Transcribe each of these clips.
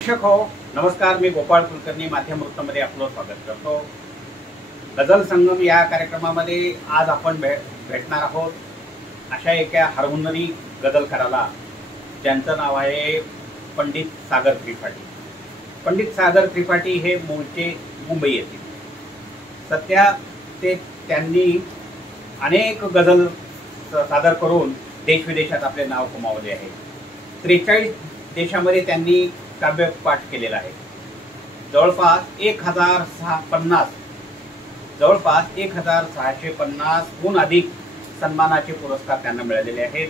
शिक्षक हो नमस्कार, मी गोपाळ कुलकर्णी माध्यम वृत्तमध्ये आपलं स्वागत करतो। गझल संगम या कार्यक्रमामध्ये आज आपण भेटणार आहोत अशा एका हरहुन्नरी गझलकाराला, ज्यांचं नाव आहे पंडित सागर त्रिपाठी। पंडित सागर त्रिपाठी हे मूळचे मुंबई येथील। सध्या त्यांनी अनेक गझल सादर करून देशविदेशात आपले नाव कमावले आहे। 43 देशामध्ये त्यांनी काव्य पाठ केलेला आहे। जवळपास 1650हून अधिक सन्मानाचे पुरस्कार त्यांना मिळालेले आहेत।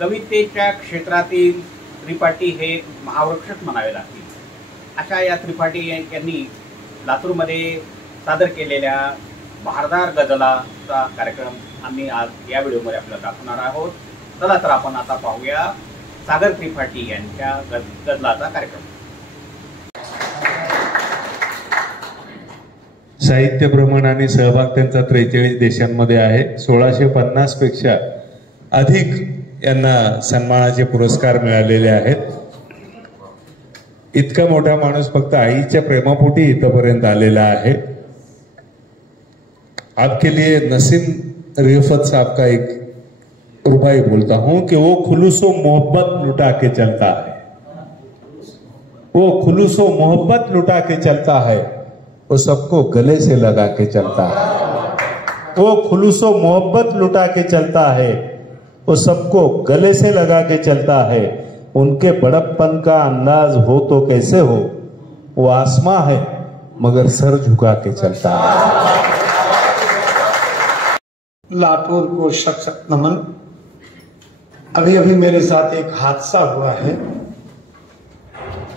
कवितेच्या क्षेत्रातील त्रिपाठी हे महावृक्षच म्हणावे लागतील। अशा या त्रिपाठी यांनी लातूरमध्ये सादर केलेल्या बहारदार गझलाचा कार्यक्रम आम्ही आज या व्हिडिओमध्ये आपल्याला दाखवणार आहोत। चला तर आपण आता पाहूया सागर त्रिपाठी यांच्या गझलाचा कार्यक्रम। साहित्य भ्रमण आणि सहभाग त्यांचा 43 देशांमध्ये आहे। 1650 पेक्षा अधिक यांना सन्मानाचे पुरस्कार मिळालेले आहेत। इतका मोठा माणूस फक्त आईच्या प्रेमापोटी इथपर्यंत आलेला आहे। आपके लिए नसीम रिफत साहब का एक रुबाई बोलता हूं कि वो खुलूसो मोहब्बत लुटा के चलता है, वो खुलूसो मोहब्बत लुटा के चलता है, वो सबको गले से लगा के चलता है। वो खुलूसो मोहब्बत लुटा के चलता है, वो सबको गले से लगा के चलता है। उनके बड़प्पन का अंदाज हो तो कैसे हो, वो आसमां है मगर सर झुका के चलता है। लातूर को शख्स नमन। अभी अभी मेरे साथ एक हादसा हुआ है।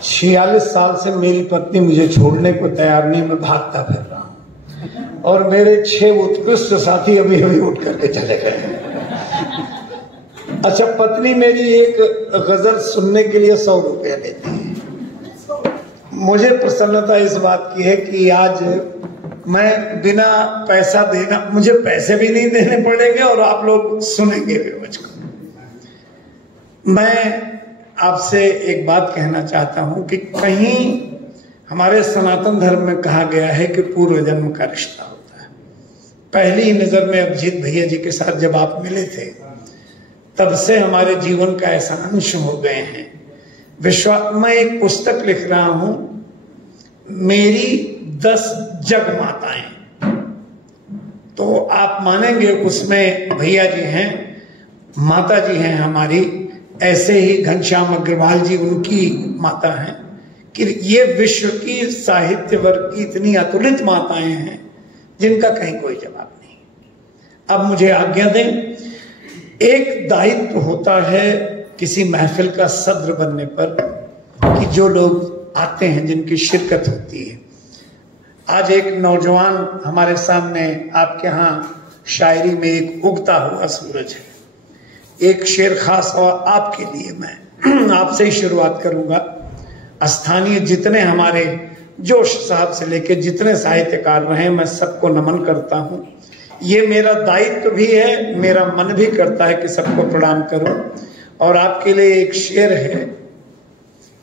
46 साल से मेरी पत्नी मुझे छोड़ने को तैयार नहीं, मैं भागता फिर रहा हूं और मेरे 6 उत्कृष्ट साथी अभी अभी उठ करके चले गए। अच्छा, पत्नी मेरी एक गजल सुनने के लिए 100 रुपया लेती है। मुझे प्रसन्नता इस बात की है कि आज मैं बिना पैसा देना, मुझे पैसे भी नहीं देने पड़ेंगे और आप लोग सुनेंगे भी मुझको। मैं आपसे एक बात कहना चाहता हूं कि कहीं हमारे सनातन धर्म में कहा गया है कि पूर्व जन्म का रिश्ता होता है। पहली ही नजर में अभिजीत भैया जी के साथ जब आप मिले थे, तब से हमारे जीवन का ऐसा अंश हो गए हैं। मैं एक पुस्तक लिख रहा हूं, मेरी 10 जग माताएं। तो आप मानेंगे उसमें भैया जी हैं, माता जी हैं हमारी, ऐसे ही घनश्याम अग्रवाल जी उनकी माता हैं, कि ये विश्व की साहित्य वर्ग की इतनी अतुलित माताएं हैं जिनका कहीं कोई जवाब नहीं। अब मुझे आज्ञा दें। एक दायित्व होता है किसी महफिल का सद्र बनने पर कि जो लोग आते हैं, जिनकी शिरकत होती है। आज एक नौजवान हमारे सामने आपके यहाँ शायरी में एक उगता हुआ सूरज है। एक शेर खास और आपके लिए मैं आपसे ही शुरुआत करूंगा। स्थानीय जितने हमारे जोश साहब से लेके जितने साहित्यकार रहे, मैं सबको नमन करता हूं। ये मेरा दायित्व भी है, मेरा मन भी करता है कि सबको प्रणाम करूं। और आपके लिए एक शेर है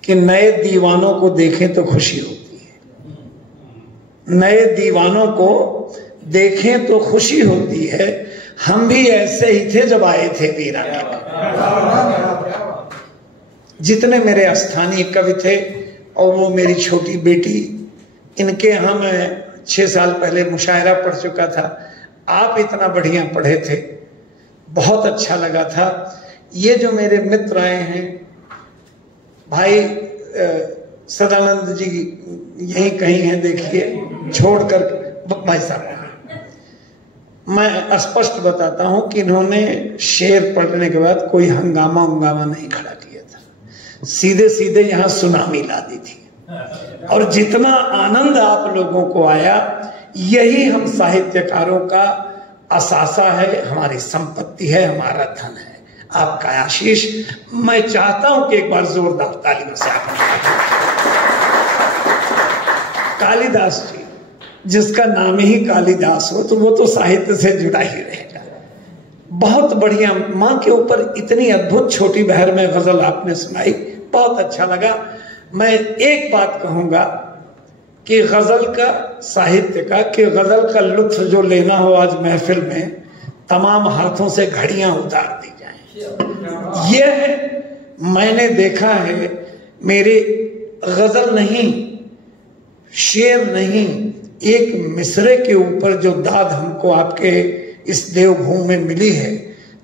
कि नए दीवानों को देखें तो खुशी होती है, नए दीवानों को देखें तो खुशी होती है। हम भी ऐसे ही थे जब आए थे वीरानी में। जितने मेरे स्थानीय कवि थे और वो मेरी छोटी बेटी, इनके यहाँ मैं 6 साल पहले मुशायरा पढ़ चुका था। आप इतना बढ़िया पढ़े थे, बहुत अच्छा लगा था। ये जो मेरे मित्र आए हैं, भाई सदानंद जी यहीं कहीं हैं, देखिए छोड़कर भाई साहब। मैं स्पष्ट बताता हूं कि इन्होंने शेर पढ़ने के बाद कोई हंगामा नहीं खड़ा किया था, सीधे सीधे यहां सुनामी ला दी थी। और जितना आनंद आप लोगों को आया, यही हम साहित्यकारों का असासा है, हमारी संपत्ति है, हमारा धन है। आपका आशीष मैं चाहता हूं कि एक बार जोरदार तालियों से आप। कालिदास जी, जिसका नाम ही कालिदास हो तो वो तो साहित्य से जुड़ा ही रहेगा। बहुत बढ़िया, माँ के ऊपर इतनी अद्भुत छोटी बहर में गजल आपने सुनाई, बहुत अच्छा लगा। मैं एक बात कहूंगा कि गजल का साहित्य का, कि गजल का लुत्फ जो लेना हो आज महफिल में, तमाम हाथों से घड़ियां उतार दी जाएं। यह मैंने देखा है, मेरे गजल नहीं, शेर नहीं, एक मिसरे के ऊपर जो दाद हमको आपके इस देवभूमि में मिली है,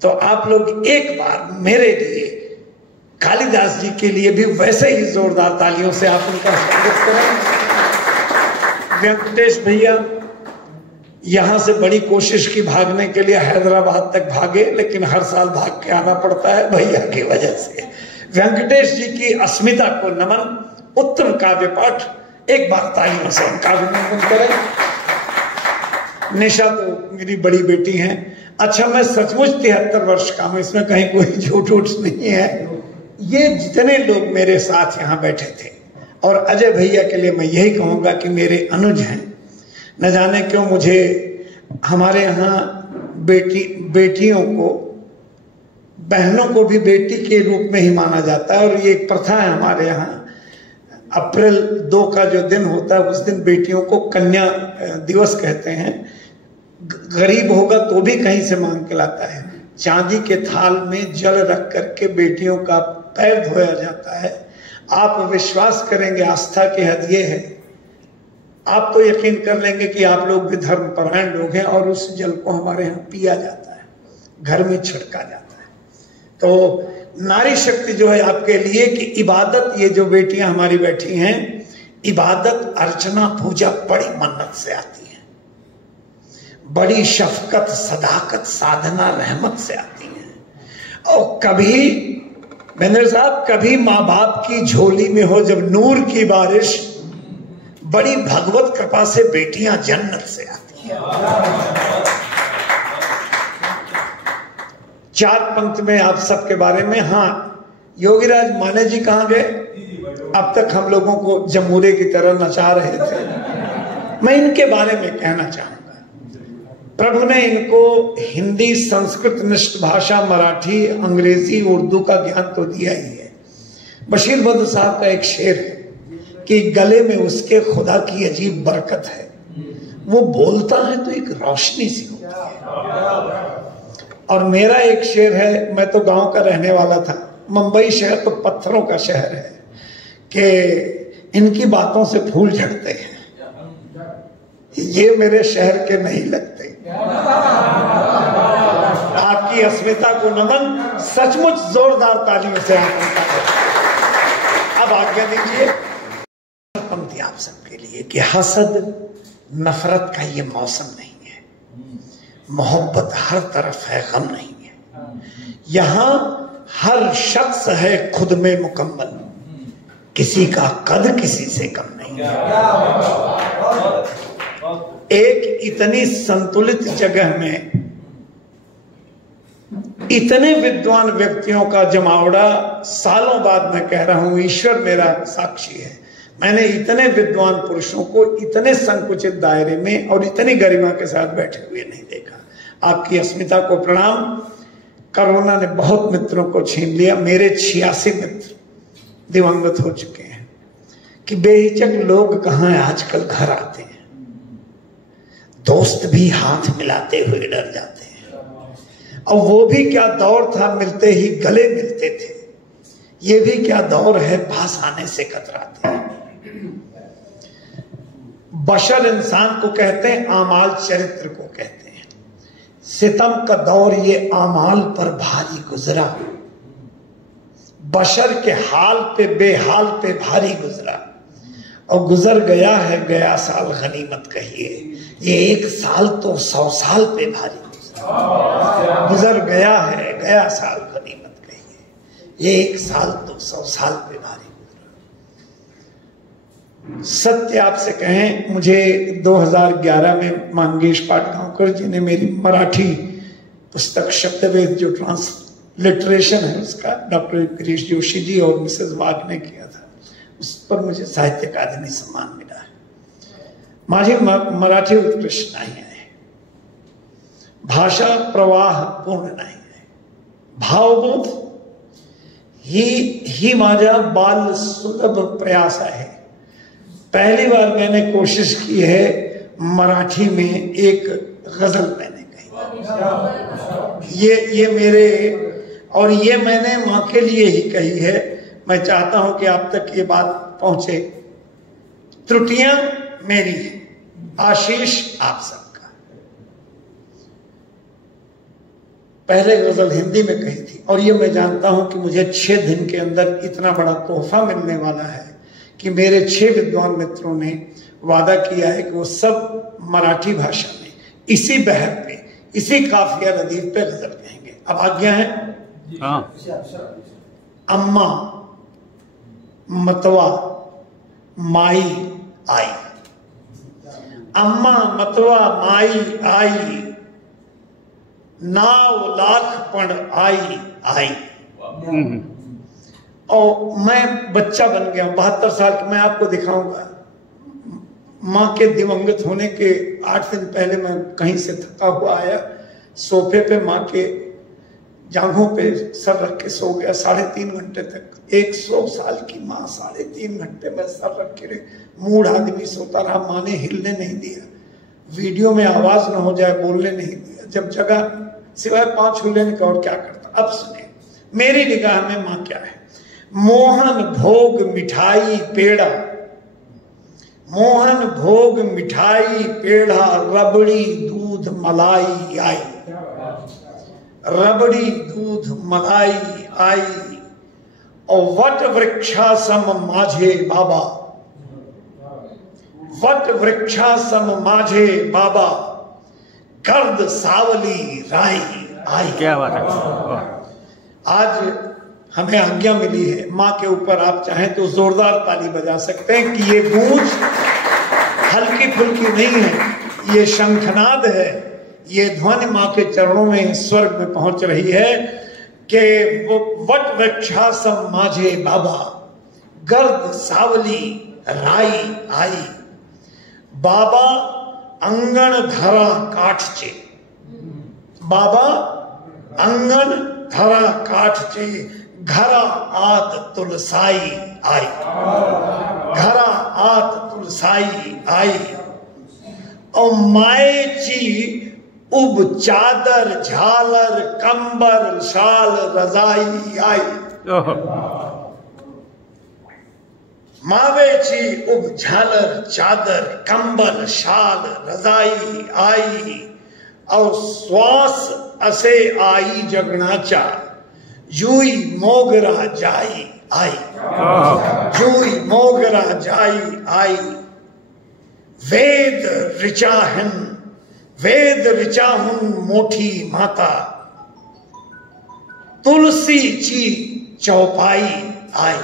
तो आप लोग एक बार मेरे लिए, कालिदास जी के लिए भी वैसे ही जोरदार तालियों से आप उनका स्वागत करें। वेंकटेश भैया यहां से बड़ी कोशिश की भागने के लिए, हैदराबाद तक भागे, लेकिन हर साल भाग के आना पड़ता है भैया की वजह से। वेंकटेश जी की अस्मिता को नमन, उत्तम काव्य पाठ, एक बार तालियों से उनका अभिनंदन करें। निशा तो मेरी बड़ी बेटी हैं। अच्छा, मैं सचमुच 73 वर्ष का हूं, इसमें कहीं कोई झूठ उठ नहीं है। ये जितने लोग मेरे साथ यहाँ बैठे थे, और अजय भैया के लिए मैं यही कहूंगा कि मेरे अनुज हैं। न जाने क्यों मुझे हमारे यहाँ बेटियों को, बहनों को भी बेटी के रूप में ही माना जाता है, और ये एक प्रथा है हमारे यहाँ। अप्रैल 2 का जो दिन होता है, उस दिन बेटियों को कन्या दिवस कहते हैं। गरीब होगा तो भी कहीं से मांग के लाता है। चांदी के थाल में जल रख करके बेटियों का पैर धोया जाता है। आप विश्वास करेंगे, आस्था की हद ये है, आप तो यकीन कर लेंगे कि आप लोग भी धर्मपरायण लोग हैं, और उस जल को हमारे यहाँ पिया जाता है, घर में छिड़का जाता है। तो नारी शक्ति जो है आपके लिए कि इबादत, ये जो बेटियां हमारी बैठी हैं, इबादत, अर्चना, पूजा बड़ी मन्नत से आती है, बड़ी शफकत, सदाकत, साधना, रहमत से आती है। और कभी महेंद्र साहब, कभी माँ बाप की झोली में हो जब नूर की बारिश, बड़ी भगवत कृपा से बेटियां जन्नत से आती हैं। 4 पंक्ति में आप सबके बारे में। हाँ, योगीराज माने जी कहाँ गए? अब तक हम लोगों को जमूरे की तरह नचा रहे थे। मैं इनके बारे में कहना चाहूंगा, प्रभु ने इनको हिंदी, संस्कृत निष्ठ भाषा, मराठी, अंग्रेजी, उर्दू का ज्ञान तो दिया ही है। बशीर बद्र साहब का एक शेर है कि गले में उसके खुदा की अजीब बरकत है, वो बोलता है तो एक रोशनी सी होती है। और मेरा एक शेर है, मैं तो गांव का रहने वाला था, मुंबई शहर तो पत्थरों का शहर है, कि इनकी बातों से फूल झड़ते हैं, ये मेरे शहर के नहीं लगते। आपकी अस्मिता को नमन, सचमुच जोरदार तालियों से आप। अब आज्ञा दीजिए पंक्ति आप सबके लिए कि हसद, नफरत का ये मौसम नहीं है, मोहब्बत हर तरफ है, गम नहीं है। यहां हर शख्स है खुद में मुकम्मल, किसी का कद किसी से कम नहीं है। एक इतनी संतुलित जगह में इतने विद्वान व्यक्तियों का जमावड़ा, सालों बाद मैं कह रहा हूं, ईश्वर मेरा साक्षी है, मैंने इतने विद्वान पुरुषों को इतने संकुचित दायरे में और इतनी गरिमा के साथ बैठे हुए नहीं देखा। आपकी अस्मिता को प्रणाम। कोरोना ने बहुत मित्रों को छीन लिया। मेरे 86 मित्र दिवंगत हो चुके हैं कि बेहिचक लोग कहां आजकल घर आते हैं, दोस्त भी हाथ मिलाते हुए डर जाते हैं। और वो भी क्या दौर था, मिलते ही गले मिलते थे। ये भी क्या दौर है, पास आने से कतराते हैं। बशर इंसान को कहते हैं, आमाल चरित्र को कहते हैं। सितम का दौर ये आमाल पर भारी गुजरा, बशर के हाल पे बेहाल पे भारी गुजरा। और गुजर गया है गया साल गनीमत कहिए, ये 1 साल तो 100 साल पे भारी गुजरा। गुजर गया है गया साल गनीमत कहिए, ये 1 साल तो 100 साल पे भारी गुजरा। सत्य आपसे कहें, मुझे 2011 में मंगेश पाटगांवकर जी ने मेरी मराठी पुस्तक शब्दवेद जो ट्रांसलिटरेशन है उसका, डॉक्टर गिरीश जोशी जी और मिसेस वाघ ने किया था, उस पर मुझे साहित्य अकादमी सम्मान मिला है। माझी मराठी उत्कृष्ट नहीं है, भाषा प्रवाह पूर्ण नहीं है, भावबोध ही माझा बाल सुलभ प्रयास है। पहली बार मैंने कोशिश की है मराठी में एक गजल मैंने कही। ये मेरे, और ये मैंने माँ के लिए ही कही है। मैं चाहता हूं कि आप तक ये बात पहुंचे। त्रुटियां मेरी है, आशीष आप सबका। पहले गजल हिंदी में कही थी, और ये मैं जानता हूं कि मुझे 6 दिन के अंदर इतना बड़ा तोहफा मिलने वाला है कि मेरे 6 विद्वान मित्रों ने वादा किया है कि वो सब मराठी भाषा में इसी बहर पे, इसी काफिया रदीफ पे गजल कहेंगे। अब आज्ञा है। अम्मा मतवा माई आई, अम्मा मतवा माई आई, नाव लाख पण आई आई। और मैं बच्चा बन गया, 72 साल का। मैं आपको दिखाऊंगा। माँ के दिवंगत होने के 8 दिन पहले मैं कहीं से थका हुआ आया, सोफे पे माँ के जांघों पे सर रख के सो गया 3.5 घंटे तक। 100 साल की माँ 3.5 घंटे में सर रख के मूड आदमी सोता रहा। माँ ने हिलने नहीं दिया, वीडियो में आवाज न हो जाए बोलने नहीं दिया। जब जगह सिवाय 5 हिलने का और क्या करता। अब सुने मेरी निगाह में माँ क्या है। मोहन भोग मिठाई पेड़ा, मोहन भोग मिठाई पेड़ा, रबड़ी दूध मलाई आई, रबड़ी दूध मलाई आई। और वट वृक्षासम माझे बाबा, वट वृक्षासम माझे बाबा, गर्द सावली राई आई। क्या बात है। आज हमें आज्ञा मिली है। माँ के ऊपर आप चाहें तो जोरदार ताली बजा सकते हैं कि ये गूंज हल्की फुल्की नहीं है, ये शंखनाद है, ये ध्वनि माँ के चरणों में स्वर्ग में पहुंच रही है कि वो वट वृक्षासम माझे बाबा, गर्द सावली राई आई। बाबा अंगण धरा काठचे, बाबा अंगण धरा काठचे, घरा आत तुलसाई आई, घरा आत तुलसाई आई। और माएची उब चादर झालर कंबर शाल रजाई आई। मावेची उब झालर चादर कंबल शाल रजाई आई। और श्वास असे आई जगनाचा, जुई मोगरा जाई आई, जुई मोगरा जाई आई। वेद ऋचाहन, वेद ऋचाहुन मोठी माता, तुलसी ची चौपाई आई,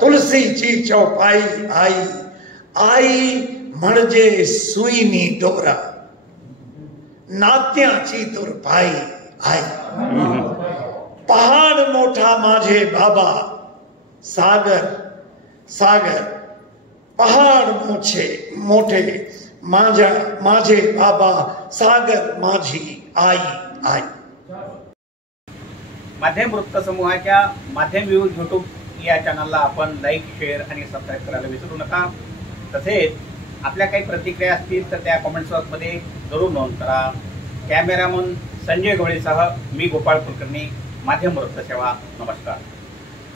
तुलसी ची चौपाई आई। आई म्हणजे सुईनी डोरा, नात्याची तुरपाई आई। पहाड़ मोठा माझे बाबा, सागर सागर पहाड़ मोछे मोठे माझा माझे बाबा, सागर माझी आई आई। माध्यम वृत्त समूहाच्या माध्यम व्ह्यूज यूट्यूब या चॅनलला आपण लाईक, शेअर आणि सबस्क्राईब करायला विसरू नका। तसेच आपल्या काही प्रतिक्रिया असतील तर त्या कमेंट्स बॉक्समध्ये जरूर नोंद करा। कॅमेरामन संजय गवळीसह मी गोपाळ कुलकर्णी, माध्यम वृत्त सेवा। नमस्कार।